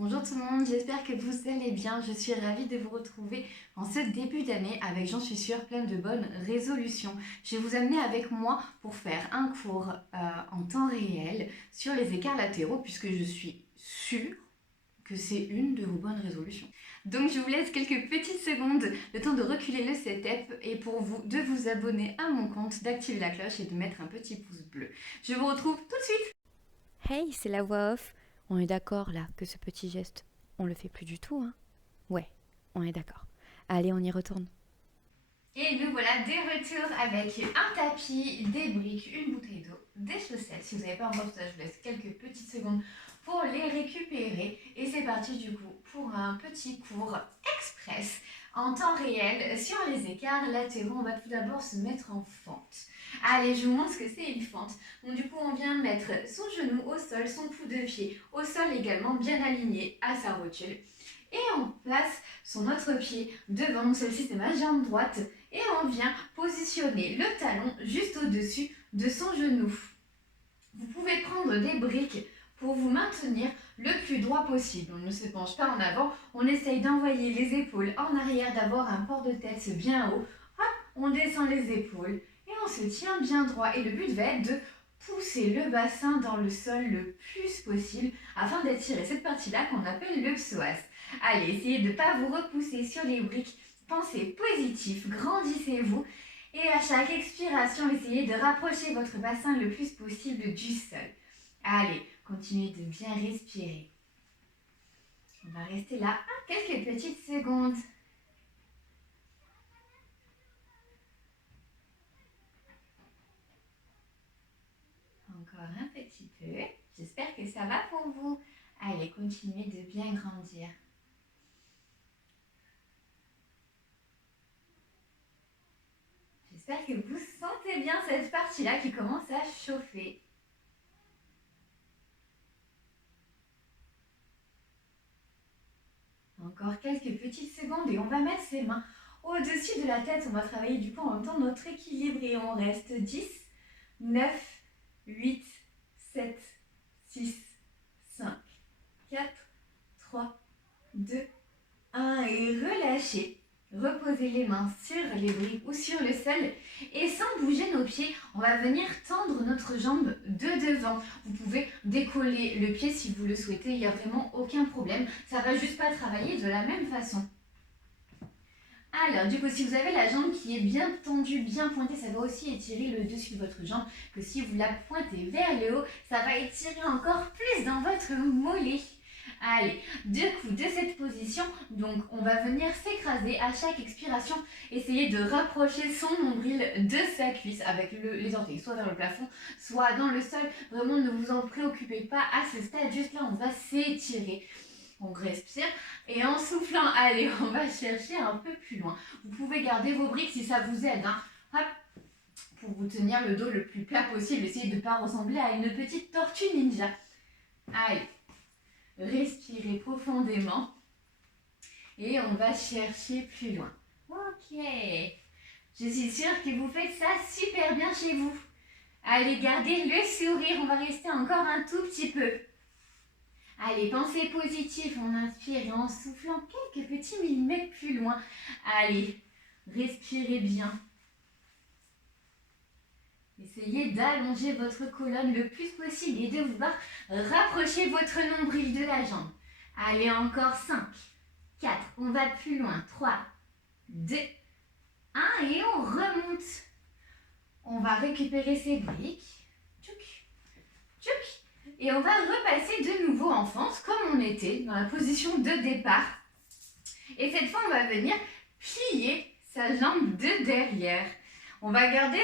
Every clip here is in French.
Bonjour tout le monde, j'espère que vous allez bien. Je suis ravie de vous retrouver en ce début d'année avec, j'en suis sûre, plein de bonnes résolutions. Je vais vous amener avec moi pour faire un cours en temps réel sur les écarts latéraux puisque je suis sûre que c'est une de vos bonnes résolutions. Donc je vous laisse quelques petites secondes, le temps de reculer le setup et pour vous de vous abonner à mon compte, d'activer la cloche et de mettre un petit pouce bleu. Je vous retrouve tout de suite. Hey, c'est la voix off. On est d'accord là que ce petit geste, on le fait plus du tout, hein? Ouais, on est d'accord. Allez, on y retourne. Et nous voilà des retours avec un tapis, des briques, une bouteille d'eau, des chaussettes. Si vous n'avez pas encore tout ça, je vous laisse quelques petites secondes pour les récupérer. Et c'est parti du coup pour un petit cours express en temps réel sur les écarts latéraux. On va tout d'abord se mettre en fente. Allez, je vous montre ce que c'est une fente. Donc du coup, on vient mettre son genou au sol, son pouls de pied au sol également bien aligné à sa rotule. Et on place son autre pied devant, donc celle-ci c'est ma jambe droite, et on vient positionner le talon juste au-dessus de son genou. Vous pouvez prendre des briques pour vous maintenir le plus droit possible. On ne se penche pas en avant, on essaye d'envoyer les épaules en arrière, d'avoir un port de tête bien haut. Hop, on descend les épaules et on se tient bien droit. Et le but va être de pousser le bassin dans le sol le plus possible afin d'étirer cette partie-là qu'on appelle le psoas. Allez, essayez de ne pas vous repousser sur les briques. Pensez positif, grandissez-vous. Et à chaque expiration, essayez de rapprocher votre bassin le plus possible du sol. Allez, continuez de bien respirer. On va rester là quelques petites secondes. Encore un petit peu. J'espère que ça va pour vous. Allez, continuez de bien grandir. J'espère que vous sentez bien cette partie-là qui commence à chauffer. Encore quelques petites secondes et on va mettre ses mains au-dessus de la tête. On va travailler du coup en même temps notre équilibre et on reste 10, 9, 8, 7, 6, 5, 4, 3, 2, 1 et relâchez. Reposez les mains sur les briques ou sur le sol et sans bouger nos pieds, on va venir tendre notre jambe de devant. Vous pouvez décoller le pied si vous le souhaitez, il n'y a vraiment aucun problème. Ça va juste pas travailler de la même façon. Alors, du coup, si vous avez la jambe qui est bien tendue, bien pointée, ça va aussi étirer le dessus de votre jambe. Que si vous la pointez vers le haut, ça va étirer encore plus dans votre mollet. Allez, du coup, de cette position, donc on va venir s'écraser à chaque expiration. Essayez de rapprocher son nombril de sa cuisse avec les orteils, soit vers le plafond, soit dans le sol. Vraiment, ne vous en préoccupez pas à ce stade. Juste là, on va s'étirer. On respire et en soufflant, allez, on va chercher un peu plus loin. Vous pouvez garder vos briques si ça vous aide. Hop, pour vous tenir le dos le plus plat possible. Essayez de ne pas ressembler à une petite tortue ninja. Allez. Respirez profondément et on va chercher plus loin. Ok, je suis sûre que vous faites ça super bien chez vous. Allez, gardez le sourire, on va rester encore un tout petit peu. Allez, pensez positif, on inspire et en soufflant quelques petits millimètres plus loin. Allez, respirez bien. Essayez d'allonger votre colonne le plus possible et de vouloir rapprocher votre nombril de la jambe. Allez, encore 5, 4, on va plus loin, 3, 2, 1 et on remonte. On va récupérer ces briques. Tchouk, tchouk. Et on va repasser de nouveau en fente comme on était dans la position de départ. Et cette fois, on va venir plier sa jambe de derrière. On va garder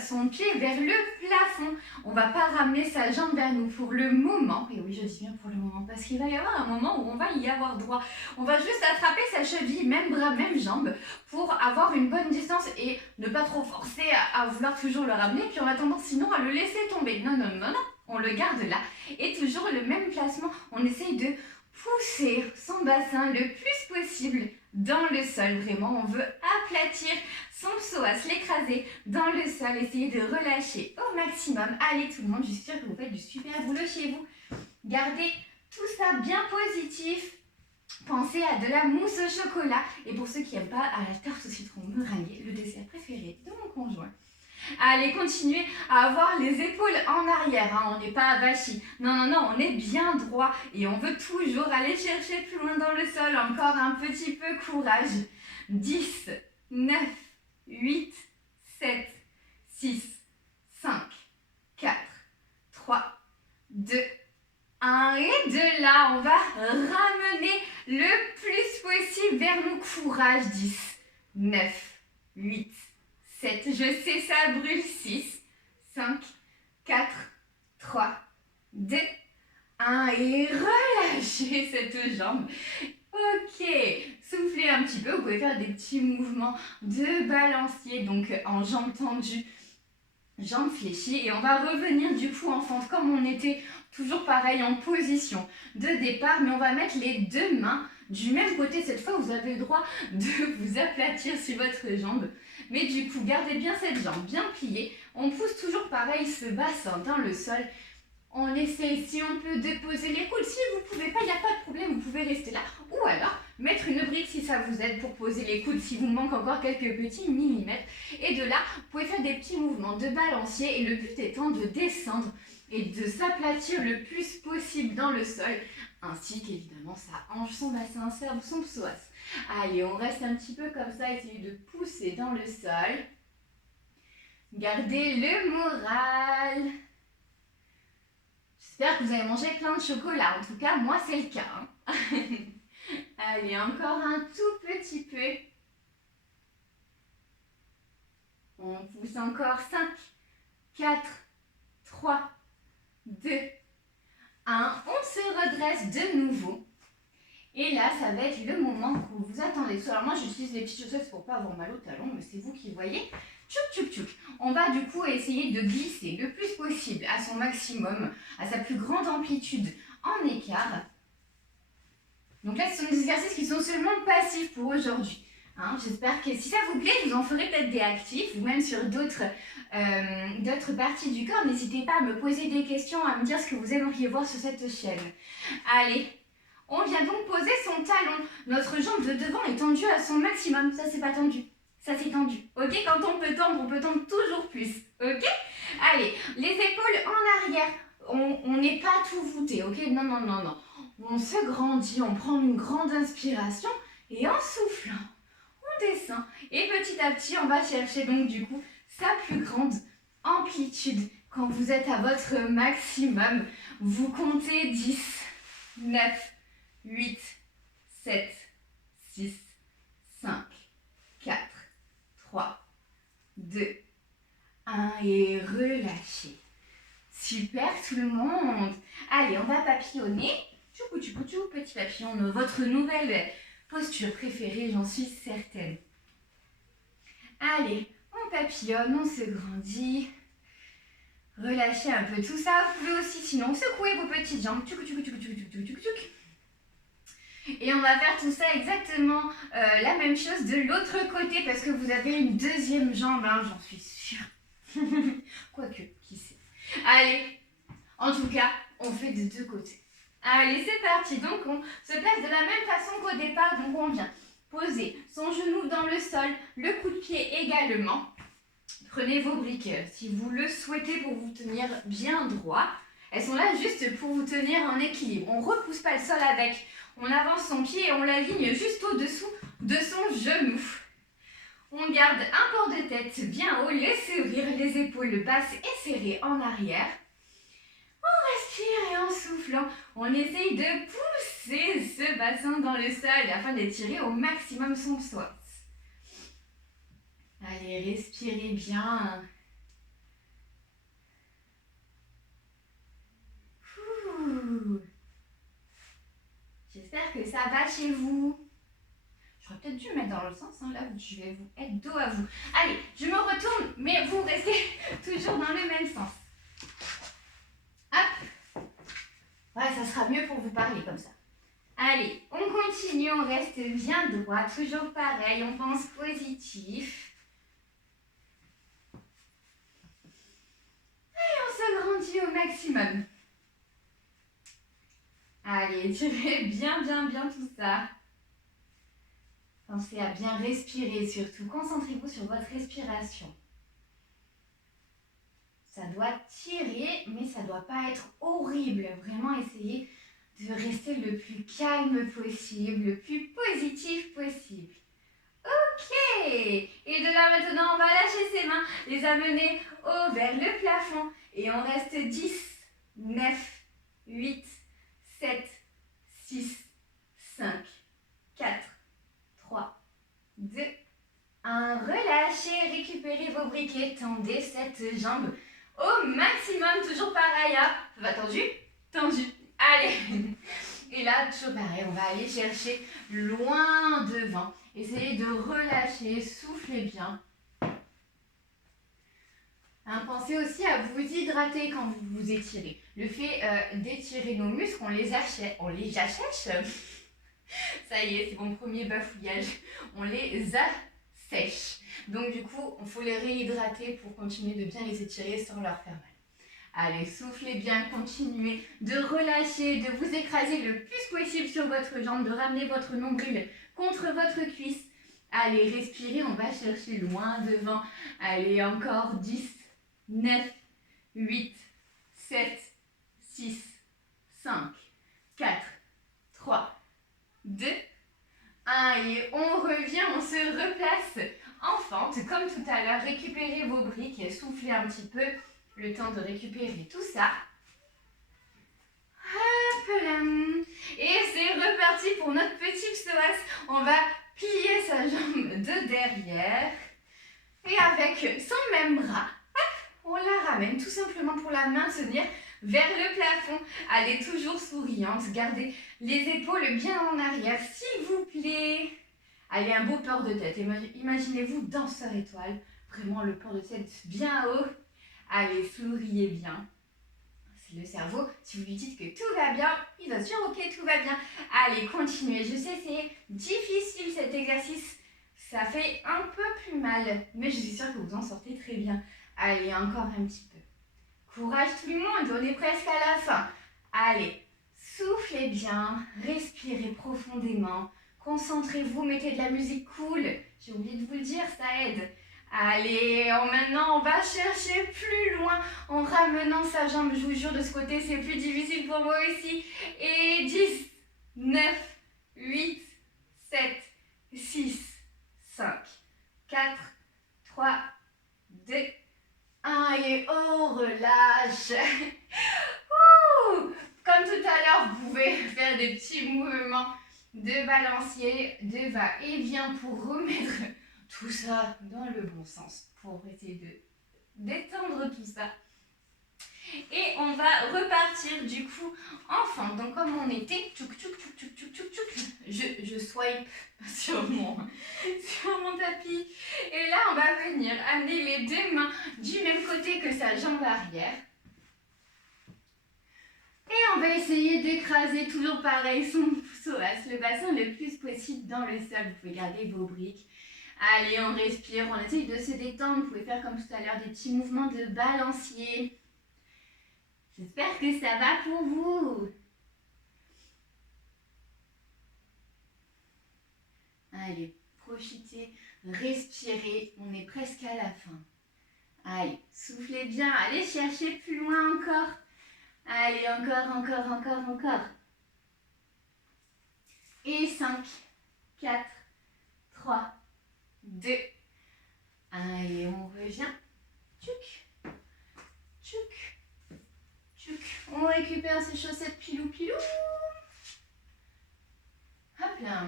son pied vers le plafond. On ne va pas ramener sa jambe vers nous pour le moment. Et oui, je dis bien pour le moment, parce qu'il va y avoir un moment où on va y avoir droit. On va juste attraper sa cheville, même bras, même jambe, pour avoir une bonne distance et ne pas trop forcer à vouloir toujours le ramener. Puis on a tendance sinon à le laisser tomber. Non, non, non, non. On le garde là. Et toujours le même placement. On essaye de pousser son bassin le plus possible dans le sol. Vraiment, on veut aplatir son psoas, l'écraser dans le sol. Essayez de relâcher au maximum. Allez tout le monde, je suis sûre que vous faites du super boulot chez vous. Gardez tout ça bien positif. Pensez à de la mousse au chocolat. Et pour ceux qui n'aiment pas, à la tarte au citron meringuée, le dessert préféré de mon conjoint. Allez, continuez à avoir les épaules en arrière, hein. On n'est pas avachis. Non, non, non, on est bien droit et on veut toujours aller chercher plus loin dans le sol. Encore un petit peu courage. 10, 9, 8, 7, 6, 5, 4, 3, 2, 1. Et de là, on va ramener le plus possible vers nous. Courage. 10, 9, 8, 7, je sais ça brûle, 6, 5, 4, 3, 2, 1 et relâchez cette jambe. Ok, soufflez un petit peu, vous pouvez faire des petits mouvements de balancier, donc en jambes tendues, jambes fléchies et on va revenir du coup en fente comme on était toujours pareil en position de départ, mais on va mettre les deux mains du même côté. Cette fois, vous avez le droit de vous aplatir sur votre jambe. Mais du coup, gardez bien cette jambe bien pliée. On pousse toujours pareil ce bassin dans le sol. On essaie, si on peut, de poser les coudes. Si vous ne pouvez pas, il n'y a pas de problème, vous pouvez rester là. Ou alors, mettre une brique si ça vous aide pour poser les coudes, si vous manque encore quelques petits millimètres. Et de là, vous pouvez faire des petits mouvements de balancier. Et le but étant de descendre et de s'aplatir le plus possible dans le sol. Ainsi qu'évidemment, ça hanche son bassin, son psoas. Allez, on reste un petit peu comme ça, essayez de pousser dans le sol. Gardez le moral. J'espère que vous avez mangé plein de chocolat. En tout cas, moi, c'est le cas. Hein. Allez, encore un tout petit peu. On pousse encore. 5, 4, 3, 2, 1. On se redresse de nouveau. Et là, ça va être le moment que vous attendez. Alors moi, j'utilise les petites chaussettes pour pas avoir mal au talon, mais c'est vous qui voyez. Tchouk, tchouk, tchouk. On va du coup essayer de glisser le plus possible à son maximum, à sa plus grande amplitude en écart. Donc là, ce sont des exercices qui sont seulement passifs pour aujourd'hui. Hein, j'espère que si ça vous plaît, je vous en ferai peut-être des actifs ou même sur d'autres parties du corps. N'hésitez pas à me poser des questions, à me dire ce que vous aimeriez voir sur cette chaîne. Allez, on vient donc poser son talon. Notre jambe de devant est tendue à son maximum. Ça, c'est pas tendu. Ça, c'est tendu. Ok, quand on peut tendre toujours plus. Ok. Allez, les épaules en arrière. On n'est pas tout voûté. Ok, non, non, non, non. On se grandit, on prend une grande inspiration et en soufflant, on descend. Et petit à petit, on va chercher donc du coup sa plus grande amplitude. Quand vous êtes à votre maximum, vous comptez 10, 9, 8, 7, 6, 5, 4, 3, 2, 1 et relâchez. Super tout le monde. Allez, on va papillonner. Tchoukou, tchoukou, tchou, petit papillon, votre nouvelle posture préférée, j'en suis certaine. Allez, on papillonne, on se grandit. Relâchez un peu tout ça. Vous pouvez aussi sinon secouer vos petites jambes. Tchoukou, tchoukou, tchoukou, tchoukou, tchoukou, tchoukou, tchoukou. Et on va faire tout ça exactement la même chose de l'autre côté parce que vous avez une deuxième jambe, hein, j'en suis sûre. Quoique, qui sait. Allez, en tout cas, on fait des deux côtés. Allez, c'est parti. Donc, on se place de la même façon qu'au départ. Donc, on vient poser son genou dans le sol, le coup de pied également. Prenez vos briques si vous le souhaitez pour vous tenir bien droit. Elles sont là juste pour vous tenir en équilibre. On ne repousse pas le sol avec. On avance son pied et on l'aligne juste au-dessous de son genou. On garde un port de tête bien haut, le sourire, les épaules basses et serrées en arrière. On respire et en soufflant, on essaye de pousser ce bassin dans le sol afin d'étirer au maximum son psoas. Allez, respirez bien. J'espère que ça va chez vous. J'aurais peut-être dû me mettre dans l'autre sens, hein, là je vais vous être dos à vous. Allez, je me retourne, mais vous restez toujours dans le même sens. Hop. Ouais, ça sera mieux pour vous parler comme ça. Allez, on continue, on reste bien droit, toujours pareil, on pense positif. Et on se grandit au maximum. Allez, étirez bien, bien, bien tout ça. Pensez à bien respirer surtout. Concentrez-vous sur votre respiration. Ça doit tirer, mais ça ne doit pas être horrible. Vraiment, essayez de rester le plus calme possible, le plus positif possible. Ok. Et de là maintenant, on va lâcher ses mains, les amener vers le plafond. Et on reste 10, 9, 8, 7, 6, 5, 4, 3, 2, 1. Relâchez, récupérez vos briquets, tendez cette jambe au maximum, toujours pareil. Ça va tendu? Tendu. Allez. Et là, toujours pareil, on va aller chercher loin devant. Essayez de relâcher, soufflez bien. Pensez aussi à vous hydrater quand vous vous étirez. Le fait d'étirer nos muscles, on les achète. Ça y est, c'est mon premier bafouillage. On les assèche. Donc du coup, il faut les réhydrater pour continuer de bien les étirer sans leur faire mal. Allez, soufflez bien, continuez de relâcher, de vous écraser le plus possible sur votre jambe, de ramener votre nombril contre votre cuisse. Allez, respirez, on va chercher loin devant. Allez, encore 10, 9, 8, 7, 6, 5, 4, 3, 2, 1. Et on revient, on se replace en fente. Comme tout à l'heure, récupérez vos briques et soufflez un petit peu. Le temps de récupérer tout ça. Hop là. Et c'est reparti pour notre petit psoas. On va plier sa jambe de derrière. Et avec son même bras, hop, on la ramène tout simplement pour la maintenir vers le plafond. Allez, toujours souriante. Gardez les épaules bien en arrière, s'il vous plaît. Allez, un beau port de tête. Imaginez-vous danseur étoile. Vraiment le port de tête bien haut. Allez, souriez bien. C'est le cerveau. Si vous lui dites que tout va bien, il va se dire ok, tout va bien. Allez, continuez. Je sais, c'est difficile cet exercice. Ça fait un peu plus mal, mais je suis sûre que vous en sortez très bien. Allez, encore un petit peu. Courage tout le monde, on est presque à la fin. Allez, soufflez bien, respirez profondément. Concentrez-vous, mettez de la musique cool. J'ai oublié de vous le dire, ça aide. Allez, maintenant on va chercher plus loin en ramenant sa jambe. Je vous jure, de ce côté, c'est plus difficile pour moi aussi. Et 10, 9, 8, 7, 6, 5, 4, 3, 2, 1. Et on relâche. Comme tout à l'heure, vous pouvez faire des petits mouvements de balancier, de va-et-vient pour remettre tout ça dans le bon sens, pour essayer de détendre tout ça. Et on va repartir du coup en fente. Donc comme on était, je swipe sur mon tapis. Et là, on va venir amener les deux mains du même côté que sa jambe arrière. Et on va essayer d'écraser, toujours pareil, son psoas, le bassin le plus possible dans le sol. Vous pouvez garder vos briques. Allez, on respire, on essaye de se détendre. Vous pouvez faire comme tout à l'heure des petits mouvements de balancier. J'espère que ça va pour vous. Allez, profitez, respirez, on est presque à la fin. Allez, soufflez bien, allez chercher plus loin encore. Allez, encore. Et 5, 4, 3, 2, 1. Et on revient. Tchouk, tchouk, tchouk. On récupère ses chaussettes pilou. Hop là.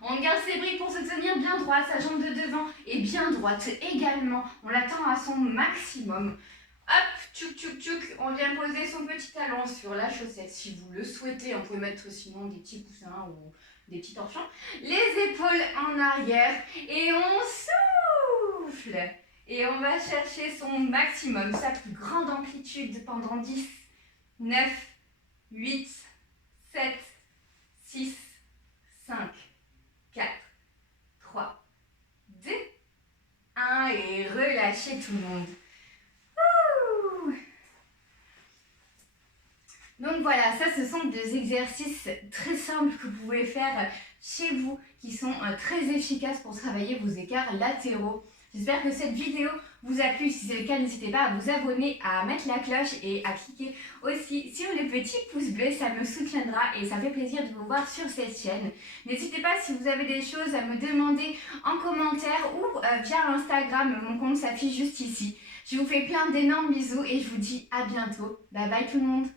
On garde ses briques pour se tenir bien droit. Sa jambe de devant est bien droite également. On l'attend à son maximum. Hop, tchouk. On vient poser son petit talon sur la chaussette. Si vous le souhaitez, on peut mettre sinon des petits coussins ou des petits torchons. Les épaules en arrière et on souffle. Et on va chercher son maximum, sa plus grande amplitude pendant 10, 9, 8, 7, 6, 5, 4, 3, 2, 1. Et relâchez tout le monde. Donc voilà, ça des exercices très simples que vous pouvez faire chez vous qui sont très efficaces pour travailler vos écarts latéraux. J'espère que cette vidéo vous a plu. Si c'est le cas, n'hésitez pas à vous abonner, à mettre la cloche et à cliquer aussi sur le petit pouce bleu. Ça me soutiendra et ça me fait plaisir de vous voir sur cette chaîne. N'hésitez pas si vous avez des choses à me demander en commentaire ou via Instagram. Mon compte s'affiche juste ici. Je vous fais plein d'énormes bisous et je vous dis à bientôt. Bye bye tout le monde.